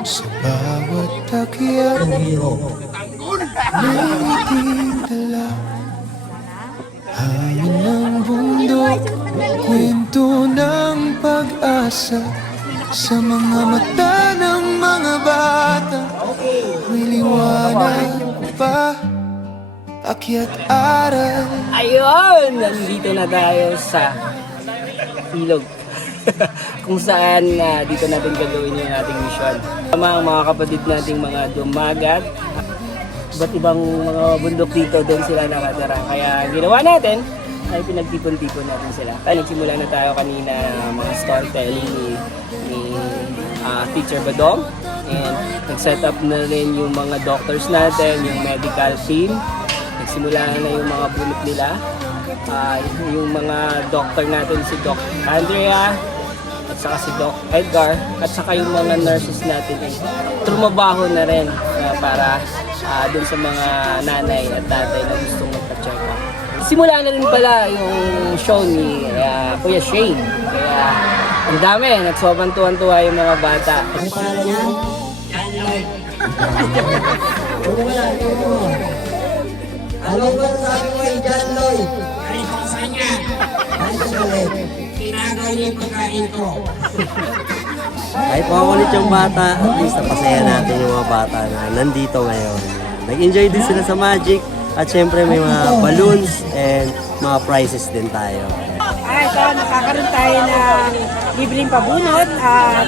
Sa bawat akyat may iting dala. Hangin ng bundok, kwento ng pag-asa. Sa mga mata ng mga bata, may liwanag pa, akyat aral. Ayun! Nandito na tayo sa ilog. Kung saan dito natin gagawin yung ating mission. Tama ang mga kapatid nating mga dumagat. Iba't ibang mga bundok dito, doon sila nakatira. Kaya ginawa natin ay pinagtipon-tipon natin sila. Nagsimula na tayo kanina mga storytelling ni Teacher Badong. And nag-set up na rin yung mga doctors natin, yung medical team. Nagsimula na yung mga bunot nila. Yung mga doctor natin, si Doc Andrea, at saka si Doc Edgar, at saka yung mga nurses natin ay trumabaho na rin para dun sa mga nanay at tatay na gustong magpa-check up. Simula na rin pala yung show ni Kuya Shane. Kaya ang dami, nagsobrang tuwan-tuwa yung mga bata. Ano pangalan niya? John Lloyd. Ano ba sabi mo kay John Lloyd? Ay, ko sa kanya. Ano sa galit? Tinagaw niya yung pagkain ko. Kahit makulit yung bata, at least napasaya natin yung mga bata na nandito ngayon. Nag-enjoy din sila sa Magic at syempre may mga balloons and mga prizes din tayo. Ito, nakakaroon tayo ng libreng pabunot at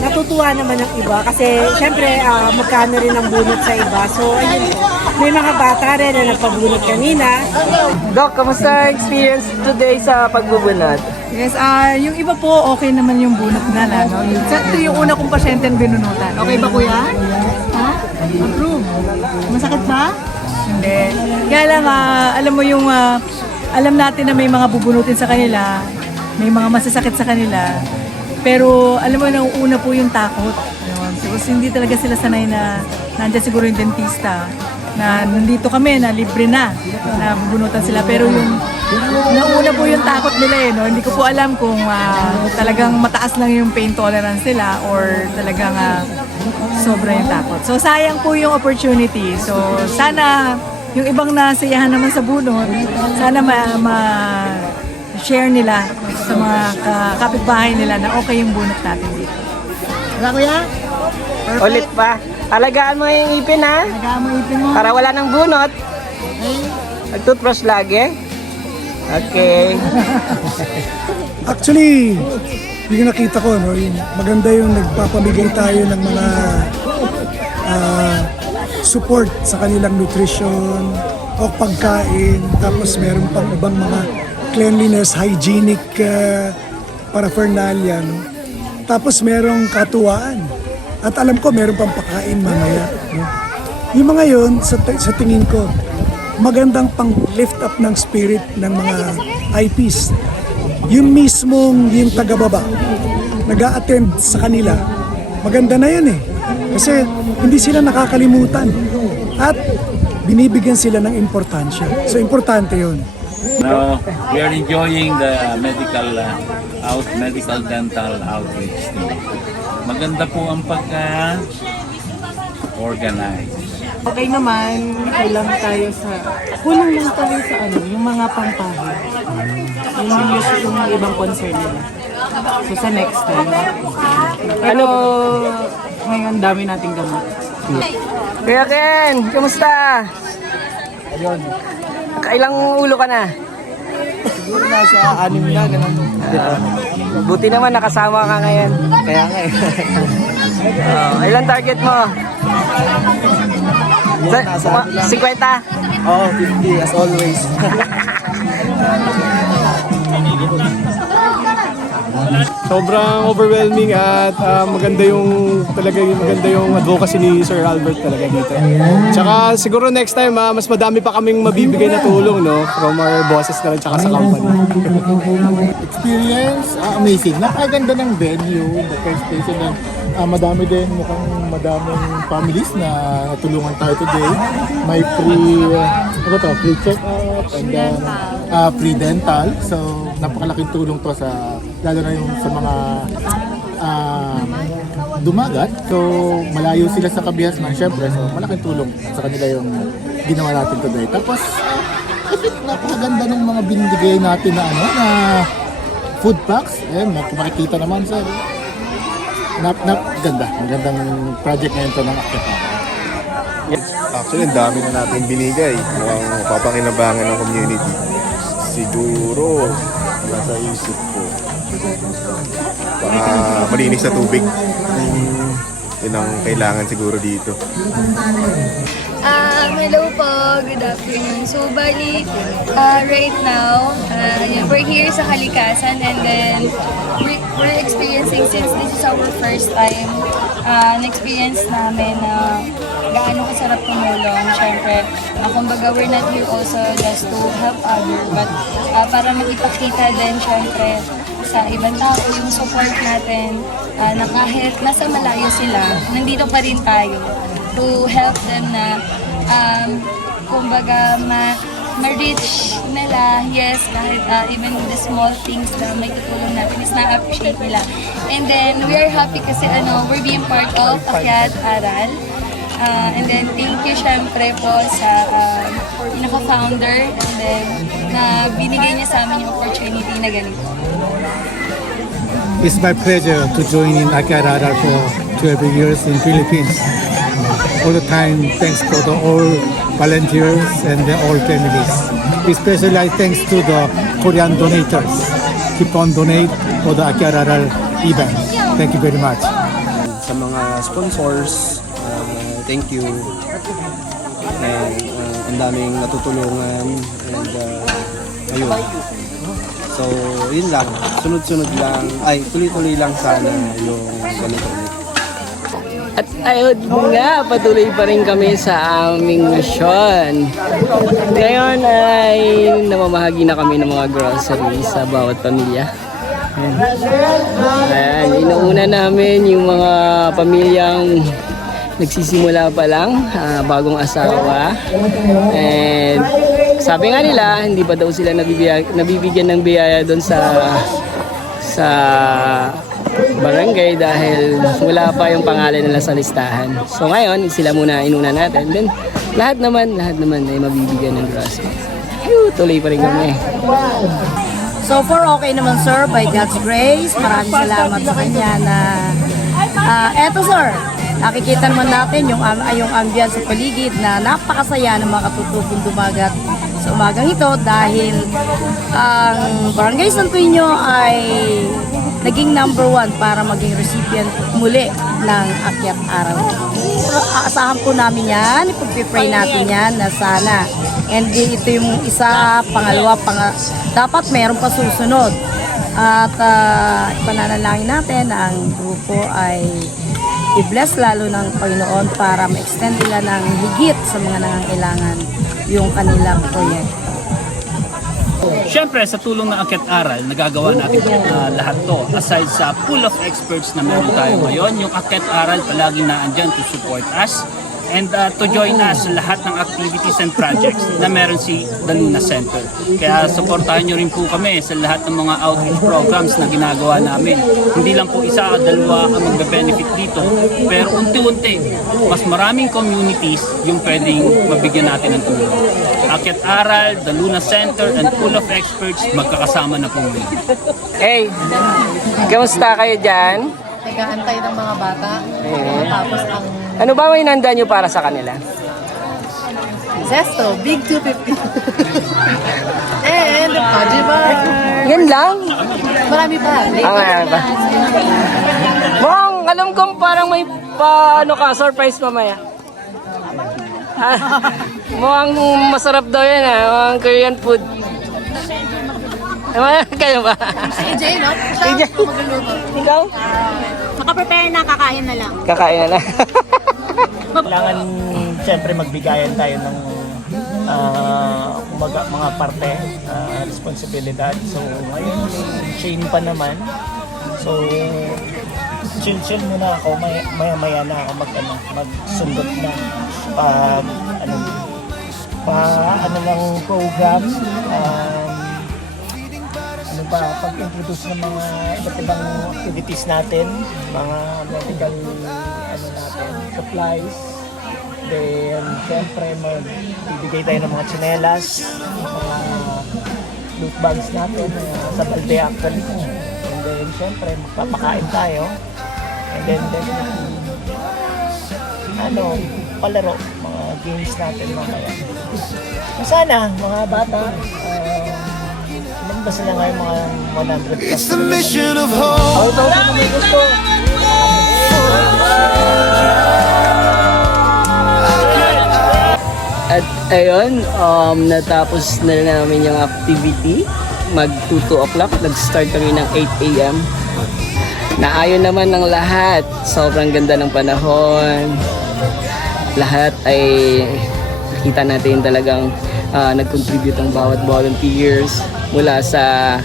natutuwa naman ang iba kasi syempre magkano rin ang bunot sa iba. So ayun po, may mga bata rin na nagpabunot kanina. Doc, kamusta experience today sa pagbubunot? Yes, yung iba po okay naman yung bunot nila, no? Ito yung una kong pasyente ang binunutan. Okay ba kuya? Ha? Approve. Masakit ba? Hindi. Kaya lang, alam mo yung, alam natin na may mga bubunutin sa kanila, may mga masasakit sa kanila, pero alam mo, nauuna po yung takot. Yun. So, hindi talaga sila sanay na nandiyan siguro yung dentista na nandito kami, na libre na bubunutan sila. Pero yung nauna po yung takot nila no? Hindi ko po alam kung talagang mataas lang yung pain tolerance nila or talagang sobra yung takot. So sayang po yung opportunity. So sana yung ibang nasiyahan naman sa bunot, sana ma-share nila sa mga kapitbahay nila na okay yung bunot natin dito. Diba kuya? Perfect. Ulit pa. Alagaan mo yung ipin ha? Alagaan mo ipin mo. Para wala ng bunot. Mag-toothbrush lagi. Okay. Actually, yung nakita ko, no, yung maganda yung nagpapamigay tayo ng mga support sa kanilang nutrition o pagkain. Tapos meron pang ibang mga cleanliness, hygienic paraphernalia. No? Tapos merong katuwaan. At alam ko meron pang pakain mamaya. No? Yung mga yun, sa tingin ko, magandang pang lift up ng spirit ng mga IPs. Yung mismong yung taga-baba, nag-a-attend sa kanila, maganda na yun eh. Kasi hindi sila nakakalimutan at binibigyan sila ng importansya. So importante yun. Now, we are enjoying the medical dental outreach team. Maganda po ang pagka-organize. Okay naman, kulang lang tayo sa yung mga pampahid. Yung usually yung ibang concern nila. So sa next time. Pero ngayon dami nating gamot. Kuya Ken, kamusta? Ayun, Kailang ulo ka na? siguro nasa 6 na, ganun. Buti naman nakasama ka ngayon. Kaya nga eh. Ilan target mo? Nasa 50? Oh, 50 as always. Sobrang overwhelming at maganda yung advocacy ni Sir Albert talaga dito. Tsaka siguro next time mas madami pa kaming mabibigay na tulong no from our bosses na rin tsaka sa company. Experience, amazing. Napakaganda ng venue, the first station na madami din, mukhang madaming families na natulungan tayo today. May free check-up and then free dental. So napakalaking tulong to sa lalo na yung sa mga Dumagat. So, malayo sila sa Kabiasman, syempre. So, malaking tulong sa kanila yung ginawa natin today. Tapos, I think napakaganda ng mga binigay natin na na food packs. Ayan, makikita naman sir. Ganda. Magandang project ngayon to ng Akyat Aral. Actually, ang dami na natin binigay. Mukhang papakinabangan ng community. Siguro, nasa isip ko. Baka malinis na tubig. Yun ang kailangan siguro dito. Hello po, good afternoon. So, bali, right now, we're here sa Kalikasan and then we're experiencing, since this is our first time, na-experience namin na gaano kasarap tumulong. Siyempre, kumbaga, we're not here also just to help others, but para magipakita din, siyempre, sa ibang tao, yung support natin, na kahit nasa malayo sila, nandito pa rin tayo to help them na kumbaga ma-reach nila, yes, kahit even the small things na may tutulong natin is na-appreciate nila. And then, we are happy kasi we're being part of Akyat Aral. And then, thank you syempre po sa pinaka-founder and then na binigay niya sa amin yung opportunity na ganito. It's my pleasure to join in Akyat Aral for 12 years in Philippines. All the time, thanks to all volunteers and all families. Especially thanks to the Korean donators. Keep on donate for the Akyat Aral event. Thank you very much. Sa mga sponsors, thank you. And ang daming natutulungan and ayun. So, yun lang. Sunod-sunod lang. Ay, tuloy-tuloy lang sana yung ganito. At ayun nga, patuloy pa rin kami sa aming misyon. Ngayon ay namamahagi na kami ng mga groceries sa bawat pamilya. Ayan, inuuna namin yung mga pamilyang nagsisimula pa lang, bagong asawa. And sabi nga nila, hindi pa daw sila nabibigyan ng biyaya doon sa barangay dahil wala pa yung pangalan nila sa listahan. So ngayon, sila muna inuna natin. Then lahat naman ay mabibigyan ng groceries. Tuloy pa rin kami. So far, okay naman sir, by God's grace. Maraming salamat sa kanya na eto sir, nakikita naman natin yung ambience sa paligid na napakasaya ng mga katutubong Dumagat sa umagang ito dahil ang Barangay Santo Niño ay naging number 1 para maging recipient muli ng Akyat Aral. Aasahan po namin yan, ipag-pray natin yan na sana. And ito yung isa, pangalawa, dapat mayroon pa susunod. At ipananalangin natin na ang grupo ay i-bless lalo ng Panginoon para ma-extend nila ng higit sa mga nangangailangan yung kanilang proyekto. Siyempre, sa tulong ng Akyat Aral, nagagawa natin lahat to. Aside sa pool of experts na meron tayo ngayon, yung Akyat Aral palaging naandyan to support us and to join us sa lahat ng activities and projects na meron si The Luna Center. Kaya supportahan nyo rin po kami sa lahat ng mga outreach programs na ginagawa namin. Hindi lang po isa o dalawa ang magbe-benefit dito, pero unti-unti, mas maraming communities yung pwedeng mabigyan natin ng tulong. Akyat Aral, The Luna Center, and pool of experts, magkakasama na po muli. Hey, kamusta kayo dyan? Nag-aantay ng mga bata. Tapos ang Ano ba may nanda nyo para sa kanila? Zesto, Big 250. And Paji Bar. Yan lang? Marami pa. Marami pa. Mukhang alam kong parang may surprise mamaya. Mukhang masarap daw yan mukhang Korean food. Kayo ba? Si EJ, no? Siya magluluto. Ikaw? Nakaprepare na, kakain na lang. Kakain na lang. Kailangan siyempre magbigayan tayo ng mga parte, responsibilidad. So ngayon, chain pa naman. So chill muna ako, maya na ako magsundot ng ng program. pag-introduce ng mga iba't ibang activities natin, mga medical natin, supplies. Then, siyempre, bibigay tayo ng mga tsinelas, mga loot bags natin sa balde actually. And then, siyempre, magpapakain tayo. And then, definitely, palaro, mga games natin mamaya. Sana, mga bata, ilan ba sila ngayon, mga 100 plus? It's the mission of hope. Sino may gusto? At ayun, natapos na namin yung activity. Mag 2 o'clock, nag-start kami ng 8 a.m. Naayon naman ng lahat. Sobrang ganda ng panahon. Lahat ay nakita natin talagang nag-contribute ang bawat volunteers mula sa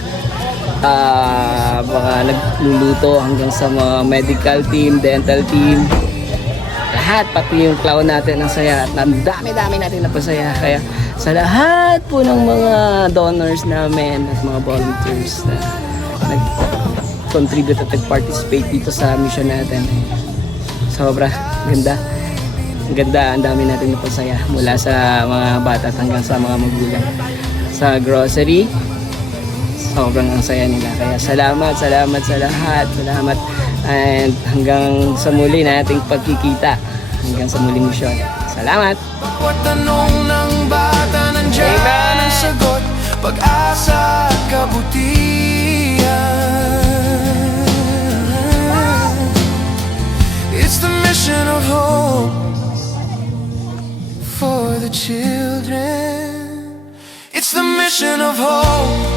mga nagluluto hanggang sa mga medical team, dental team. Lahat, pati yung clown natin ang saya at dami-dami natin napasaya. Kaya sa lahat po ng mga donors namin at mga volunteers na nag-contribute at nag-participate dito sa mission natin, sobra ganda. Ang ganda, ang dami natin napasaya mula sa mga bata hanggang sa mga magulang. Sa grocery, sobrang ang saya nila. Kaya salamat sa lahat. Salamat. And hanggang sa muli nating pagkikita. Hanggang sa muling misyon. Salamat! Bawat tanong ng bata nandiyan ang sagot, pag-asa at kabutihan. It's the mission of hope for the children. It's the mission of hope